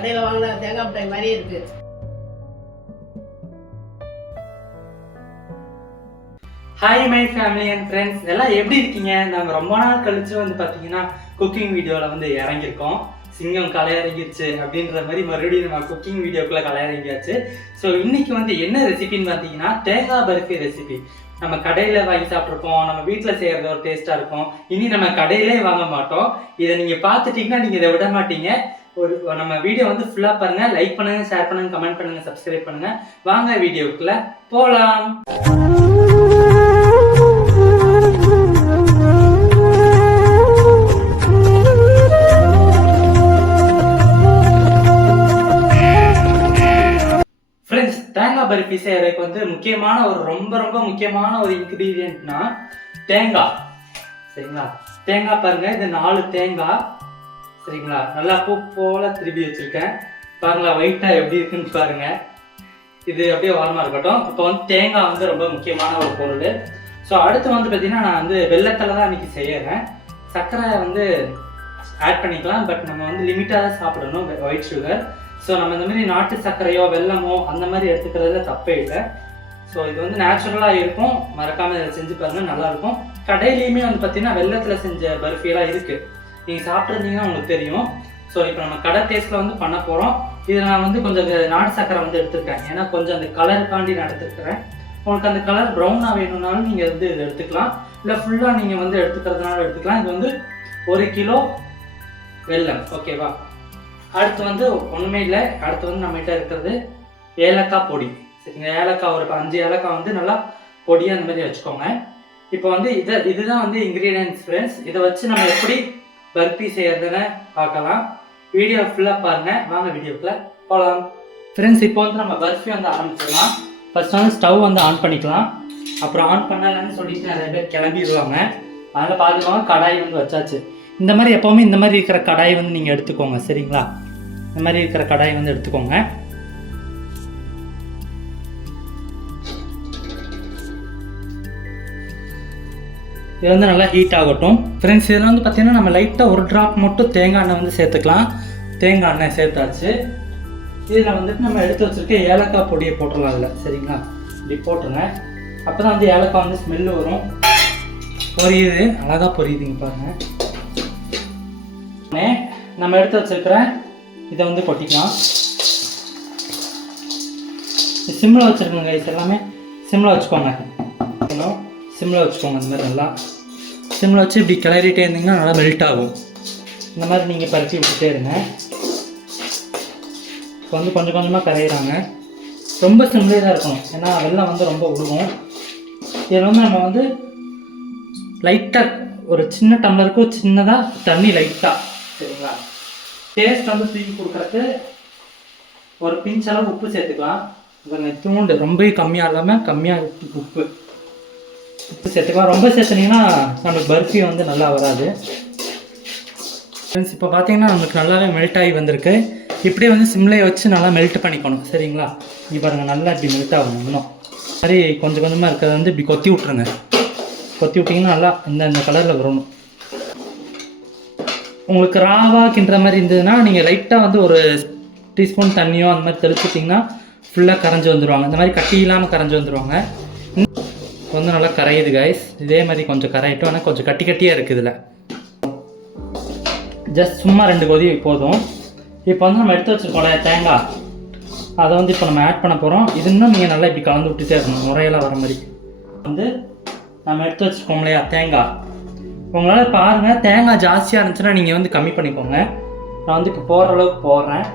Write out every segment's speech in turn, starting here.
கடையில் வாங்கின தேங்காய் மிட்டாய் மாதிரியே இருக்கு. Hi my family and friends, எல்லாம் எப்படி இருக்கீங்க? நாங்கள் ரொம்ப நாள் கழிச்சு வந்து பார்த்தீங்கன்னா குக்கிங் வீடியோவில் வந்து இறங்கியிருக்கோம். சிங்கம் களை இறங்கிருச்சு அப்படின்ற மாதிரி மறுபடியும் நம்ம குக்கிங் வீடியோக்குள்ளே களை இறங்கியாச்சு. ஸோ இன்னைக்கு வந்து என்ன ரெசிபின்னு பார்த்தீங்கன்னா தேங்காய் பர்ஃபி ரெசிபி. நம்ம கடையில் வாங்கி சாப்பிட்ருப்போம், நம்ம வீட்டில் செய்கிறது ஒரு டேஸ்ட்டாக இருக்கும். இனி நம்ம கடையிலே வாங்க மாட்டோம். இதை நீங்கள் பார்த்துட்டிங்கன்னா நீங்கள் இதை விட மாட்டீங்க. நம்ம வீடியோ வந்து ஃபுல்லாக பாருங்கள், லைக் பண்ணுங்கள், ஷேர் பண்ணுங்கள், கமெண்ட் பண்ணுங்கள், சப்ஸ்கிரைப் பண்ணுங்கள். வாங்க வீடியோக்குள்ளே போகலாம். தேங்காய் பர்ஃபி செய்யறதுக்கு வந்து முக்கியமான ரொம்ப முக்கியமான ஒரு இன்கிரீடியன்ட்னா தேங்காய். சரிங்களா? தேங்காய் பாருங்க, இது 4 தேங்காய். சரிங்களா? நல்லா பூ போல திருப்பி வச்சிருக்கேன். பாருங்களா ஒயிட்டா எப்படி இருக்குன்னு பாருங்க. இது அப்படியே வாரமா இருக்கட்டும். இப்போ வந்து தேங்காய் வந்து ரொம்ப முக்கியமான ஒரு பொருள். ஸோ அடுத்து வந்து பார்த்தீங்கன்னா நான் வந்து வெள்ளத்தில் தான் இன்னைக்கு செய்யறேன். சர்க்கரை வந்து ஆட் பண்ணிக்கலாம், பட் நம்ம வந்து லிமிட்டாக தான் சாப்பிடணும் ஒயிட் சுகர். ஸோ நம்ம இந்த மாதிரி நாட்டு சர்க்கரையோ வெல்லமோ அந்த மாதிரி எடுத்துக்கிறதுல தப்பே இல்லை. ஸோ இது வந்து நேச்சுரலாக இருக்கும். மறக்காமல் இதை செஞ்சு பாருங்கள், நல்லாயிருக்கும். கடையிலையுமே வந்து பார்த்தீங்கன்னா வெள்ளத்தில் செஞ்ச பர்ஃபியெல்லாம் இருக்குது, நீங்கள் சாப்பிட்ருந்தீங்கன்னா உங்களுக்கு தெரியும். ஸோ இப்போ நம்ம கடை டேஸ்ட்டில் வந்து பண்ண போகிறோம். இது நான் வந்து கொஞ்சம் நாட்டு சர்க்கரை வந்து எடுத்துருக்கேன், ஏன்னா கொஞ்சம் அந்த கலருக்காண்டி நான் எடுத்துருக்கிறேன். உங்களுக்கு அந்த கலர் ப்ரௌனாக வேணும்னாலும் நீங்கள் வந்து இதை எடுத்துக்கலாம், இல்லை ஃபுல்லாக நீங்கள் வந்து எடுத்துக்கிறதுனால எடுத்துக்கலாம். இது வந்து 1 கிலோ வெல்லம். ஓகேவா? அடுத்து வந்து ஒன்றுமே இல்லை. அடுத்து வந்து நம்மகிட்ட இருக்கிறது ஏலக்காய் பொடி. சரிங்க? ஏலக்காய் ஒரு 5 ஏலக்காய் வந்து நல்லா பொடியாக அந்த மாதிரி வச்சுக்கோங்க. இப்போ வந்து இதுதான் வந்து இன்க்ரீடியன்ஸ் ஃப்ரெண்ட்ஸ். இதை வச்சு நம்ம எப்படி பர்ஃபி செய்யறதுன்னு பார்க்கலாம். வீடியோ ஃபுல்லாக பாருங்கள். வாங்க வீடியோக்குள்ள போகலாம். ஃப்ரெண்ட்ஸ், இப்போ வந்து நம்ம பர்ஃபி வந்து ஆரம்பிச்சிடலாம். ஃபர்ஸ்ட் வந்து ஸ்டவ் வந்து ஆன் பண்ணிக்கலாம். அப்புறம் ஆன் பண்ணலன்னு சொல்லிட்டு நிறைய பேர் கிளம்பிடுவாங்க. அதனால் பார்த்துக்கோங்க. கடாய் வந்து வச்சாச்சு. இந்த மாதிரி எப்போவுமே இந்த மாதிரி இருக்கிற கடாய் வந்து நீங்கள் எடுத்துக்கோங்க. சரிங்களா? இந்த மாதிரி இருக்கிற கடாய் வந்து எடுத்துக்கோங்க. இது வந்து நல்லா ஹீட் ஆகட்டும். ஃப்ரெண்ட்ஸ், இதில் வந்து பார்த்தீங்கன்னா நம்ம லைட்டாக 1 ட்ராப் மட்டும் தேங்காய் எண்ணெய் வந்து சேர்த்துக்கலாம். தேங்காய் எண்ணெய் சேர்த்தாச்சு. இதில் வந்துட்டு நம்ம எடுத்து வச்சுருக்க ஏலக்காய் பொடியை போட்டுடலாம் அதில். சரிங்களா? இப்படி போட்டுருங்க. அப்போ தான் வந்து ஏலக்காய் வந்து ஸ்மெல்லு வரும். பொரியுது, அழகாக பொரியுதுங்க பாருங்கள். நம்ம எடுத்து வச்சிருக்கிற இதை வந்து கொட்டிக்கலாம். சிம்மில் வச்சுருக்கோங்க. இது எல்லாமே சிம்மில் வச்சுக்கோங்க. சிம்மில் வச்சுக்கோங்க. இந்த மாதிரி நல்லா சிம்மில் வச்சு இப்படி கிளறிட்டே இருந்தீங்கன்னா நல்லா மெல்ட் ஆகும். இந்த மாதிரி நீங்கள் பரட்டி விட்டுட்டே இருங்க. இப்போ வந்து கொஞ்சம் கொஞ்சமாக கரையிறாங்க. ரொம்ப சிம்மிலே தான் இருக்கணும், ஏன்னா வெல்லம் வந்து ரொம்ப உருகும். இதில் வந்து நம்ம வந்து லைட்டாக ஒரு சின்ன டம்ளருக்கு சின்னதாக தண்ணி லைட்டாக. சரிங்களா? டேஸ்ட் வந்து தூக்கி கொடுக்குறதுக்கு ஒரு பிஞ்ச் அளவு உப்பு சேர்த்துக்கலாம். தூண்டு ரொம்ப கம்மியாக இல்லாமல் கம்மியாக உப்பு சேர்த்துக்கலாம். ரொம்ப சேர்த்துனீங்கன்னா நம்மளுக்கு பர்ஃபி வந்து நல்லா வராது. ஃப்ரெண்ட்ஸ், இப்போ பார்த்தீங்கன்னா நம்மளுக்கு நல்லாவே மெல்ட் ஆகி வந்திருக்கு. இப்படியே வந்து சிம்லேயே வச்சு நல்லா மெல்ட் பண்ணிக்கணும். சரிங்களா? இங்கே பாருங்கள், நல்லா இப்படி மெல்ட் ஆகணும். இன்னும் மாதிரி கொஞ்சம் கொஞ்சமாக இருக்கிறத வந்து இப்படி கொத்தி விட்ருங்க. கொத்தி விட்டிங்கன்னா நல்லா இந்த கலரில் வரணும். உங்களுக்கு ராவாக கிண்டுற மாதிரி இருந்ததுன்னா நீங்கள் லைட்டாக வந்து ஒரு டீஸ்பூன் தண்ணியோ அந்த மாதிரி தெளிச்சிட்டிங்கன்னா ஃபுல்லாக கரைஞ்சி வந்துடுவாங்க. இந்த மாதிரி கட்டி இல்லாமல் கரைஞ்சி வந்துடுவாங்க. வந்து நல்லா கரையுது கைஸ். இதே மாதிரி கொஞ்சம் கரையிட்டோம், ஆனால் கொஞ்சம் கட்டியாக இருக்குது. இதில் ஜஸ்ட் சும்மா 2 கொதி போதும். இப்போ வந்து நம்ம எடுத்து வச்சுருக்கோம்ல தேங்காய், அதை வந்து இப்போ நம்ம ஆட் பண்ண போகிறோம். இது இன்னும் நீங்கள் நல்லா இப்படி கலந்து விட்டுட்டே இருக்கணும், முறையெல்லாம் வர மாதிரி. வந்து நம்ம எடுத்து வச்சுருக்கோம் இல்லையா தேங்காய், உங்களால் பாருங்கள் தேங்காய் ஜாஸ்தியாக இருந்துச்சுன்னா நீங்கள் வந்து கம்மி பண்ணிக்கோங்க. நான் வந்து இப்போ போடுற அளவுக்கு போடுறேன்.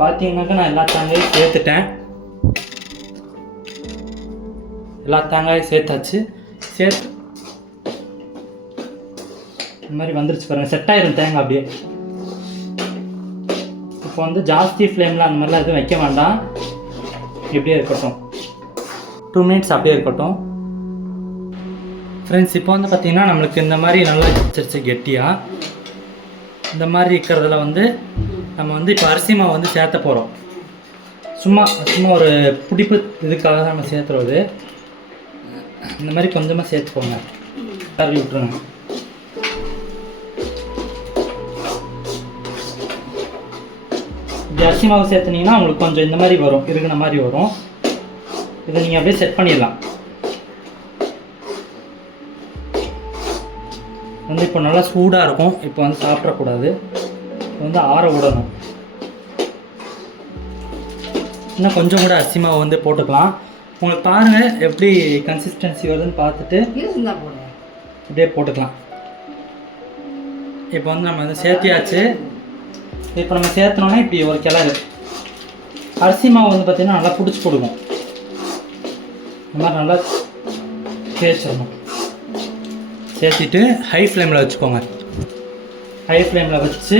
பார்த்தீங்கன்னாக்கா நான் எல்லா தேங்காயும் சேர்த்துட்டேன். எல்லா தேங்காயும் சேர்த்தாச்சு. சேர்த்து இந்த மாதிரி வந்துருச்சு பாருங்கள், செட் ஆயிரும் தேங்காய் அப்படியே. இப்போ வந்து ஜாஸ்தி ஃப்ளேமில் அந்த மாதிரிலாம் எதுவும் வைக்க வேண்டாம். இப்படியே இருக்கட்டும், 2 மினிட்ஸ் அப்படியே இருக்கட்டும். ஃப்ரெண்ட்ஸ், இப்போ வந்து பார்த்திங்கன்னா நம்மளுக்கு இந்த மாதிரி நல்லா வச்சிருச்சு கெட்டியாக. இந்த மாதிரி இருக்கிறதுல வந்து நம்ம வந்து இப்போ அரிசி மாவு வந்து சேர்த்த போகிறோம். சும்மா ஒரு பிடிப்பு இதுக்காக தான் நம்ம சேர்த்துறது. இந்த மாதிரி கொஞ்சமாக சேர்த்துக்கோங்க, தரவி விட்டுருங்க. அரிசி மாவு சேர்த்துனீங்கன்னா உங்களுக்கு கொஞ்சம் இந்த மாதிரி வரும், இருக்கிற மாதிரி வரும். இதை நீங்கள் அப்படியே செட் பண்ணிடலாம். வந்து இப்போ நல்லா சூடாக இருக்கும். இப்போ வந்து சாப்பிடக்கூடாது, இப்போ வந்து ஆற விடணும். இன்னும் கொஞ்சம் கூட அரிசி மாவு வந்து போட்டுக்கலாம். உங்களுக்கு பாருங்கள் எப்படி கன்சிஸ்டன்சி வருதுன்னு பார்த்துட்டு இப்படியே போட்டுக்கலாம். இப்போ வந்து நம்ம வந்து சேர்த்தியாச்சு. இப்போ நம்ம சேர்த்தனோன்னா இப்படி ஒரு கிளறு. அரிசி மாவு வந்து பார்த்திங்கன்னா நல்லா பிடிச்சி கொடுக்கும். இந்த மாதிரி நல்லா தேய்ச்சிடணும். சேர்த்திட்டு ஹை ஃப்ளேமில் வச்சுக்கோங்க. ஹை ஃப்ளேமில் வச்சு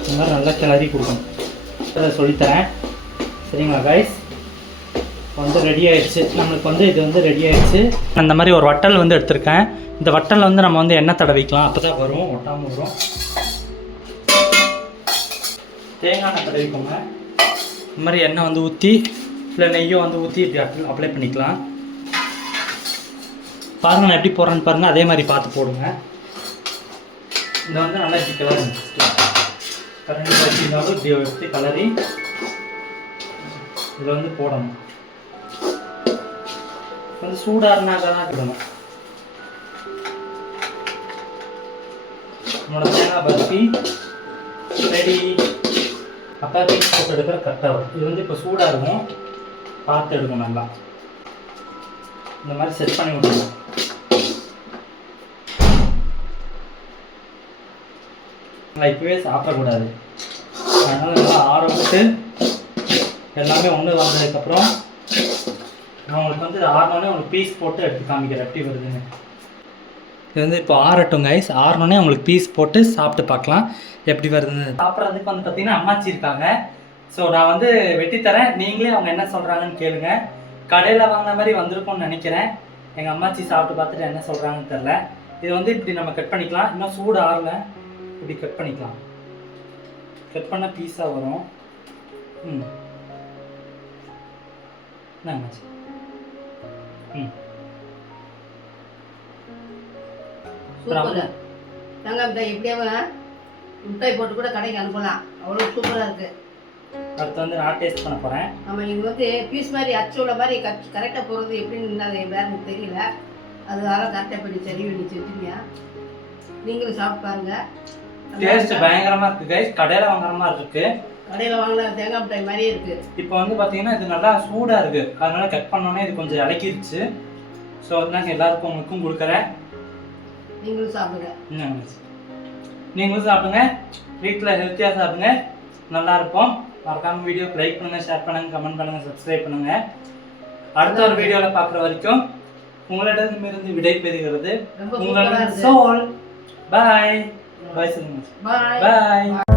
இந்த மாதிரி நல்லா கிளறி கொடுக்கணும். அதை சொல்லித்தரேன், சரிங்களா கைஸ்? வந்து ரெடி ஆயிடுச்சு நம்மளுக்கு. வந்து இது வந்து ரெடி ஆயிடுச்சு. அந்த மாதிரி ஒரு வட்டல் வந்து எடுத்திருக்கேன். இந்த வட்டலில் வந்து நம்ம வந்து எண்ணெய் தடவிக்கலாம், அப்போ தான் வரும், ஒட்டாமல் வரும். தேங்காய் எண்ணெய் தடவிக்கோங்க. இந்த மாதிரி எண்ணெய் வந்து ஊற்றி இல்லை நெய்யோ வந்து ஊற்றி இப்படி அப்ளை பண்ணிக்கலாம். பாருங்கள் நான் எப்படி போடுறேன்னு பாருங்கள், அதே மாதிரி பார்த்து போடுங்க. இந்த வந்து நல்லா இப்படி கிளறி கரண்டி வச்சுருந்தாலும் இப்படி எடுத்து கலரி இதில் வந்து போடணும். கொஞ்சம் சூடாக இருந்தால் தான் விடணும். நம்மளோட தேங்காய் பருப்பி ரெடி. அப்போ பீஸ் போட்டு எடுக்கிற கரெக்டாக வரும். இது வந்து இப்போ சூடாக இருக்கும், பார்த்து எடுக்கும். நல்லா இந்த மாதிரி செட் பண்ணி விடணும். நல்லா இப்போவே சாப்பிடக்கூடாது, அதனால் நல்லா ஆற விட்டு எல்லாமே ஒன்று வந்ததுக்கப்புறம் நான் உங்களுக்கு வந்து ஆறினோடனே உங்களுக்கு பீஸ் போட்டு எடுத்து காமிக்கிறேன் எப்படி வருதுன்னு. இது வந்து இப்போ ஆறட்டும் கைஸ். ஆறினோடனே உங்களுக்கு பீஸ் போட்டு சாப்பிட்டு பார்க்கலாம் எப்படி வருதுன்னு. சாப்பிட்றதுக்கு வந்து பார்த்தீங்கன்னா அம்மாச்சி இருக்காங்க. ஸோ நான் வந்து வெட்டி தரேன், நீங்களே அவங்க என்ன சொல்கிறாங்கன்னு கேளுங்க. கடையில் வாங்கின மாதிரி வந்திருக்கும்னு நினைக்கிறேன். எங்கள் அம்மாச்சி சாப்பிட்டு பார்த்துட்டு என்ன சொல்கிறாங்கன்னு தெரில. இது வந்து இப்படி நம்ம கட் பண்ணிக்கலாம். இன்னும் சூடு ஆறல, இப்படி கட் பண்ணிக்கலாம். கட் பண்ண பீஸாக வரும். என்னம்மாச்சி? சூப்பர். தேங்காய் மிட்டாய் எப்படியாவது மிட்டாய் போட்டு கூட கடைக்கு அனுப்பலாம், அவ்வளோ சூப்பராக இருக்குது. அடுத்து வந்து நான் டேஸ்ட் பண்ண போகிறேன். நம்ம இது வந்து பீஸ் மாதிரி அச்சோட மாதிரி கரெக்டாக போகிறது எப்படின்னு அது வேறு எனக்கு தெரியல. அதனால கரெக்டாக பண்ணி சரி பண்ணி செஞ்சுங்க. நீங்களும் சாப்பிட்டு பாருங்க. டேஸ்ட் பயங்கரமாக இருக்குது கைஸ். கடையில் வாங்குற மாதிரி இருக்குது. கடையில் வாங்கின தேங்காய் மிட்டாய் மாதிரியே இருக்குது. இப்போ வந்து பார்த்தீங்கன்னா இது நல்லா சூடாக இருக்குது, அதனால கட் பண்ணோன்னே இது கொஞ்சம் இலக்கிருச்சு. ஸோ அதனால எல்லாருக்கும் உங்களுக்கும் கொடுக்குறேன். நீங்களும் சாப்பிடுங்க. நீங்களும் சாப்பிடுங்க, வீட்டில் ஹெல்த்தியாக சாப்பிடுங்க, நல்லா இருப்போம். மறக்காமல் வீடியோக்கு லைக் பண்ணுங்கள், ஷேர் பண்ணுங்கள், கமெண்ட் பண்ணுங்கள், சப்ஸ்கிரைப் பண்ணுங்கள். அடுத்த ஒரு வீடியோவில் பார்க்குற வரைக்கும் உங்களிடமிருந்து விடை பெறுகிறது உங்கள் சோல். பாய். பாய் சொல்லுங்க. பாய்.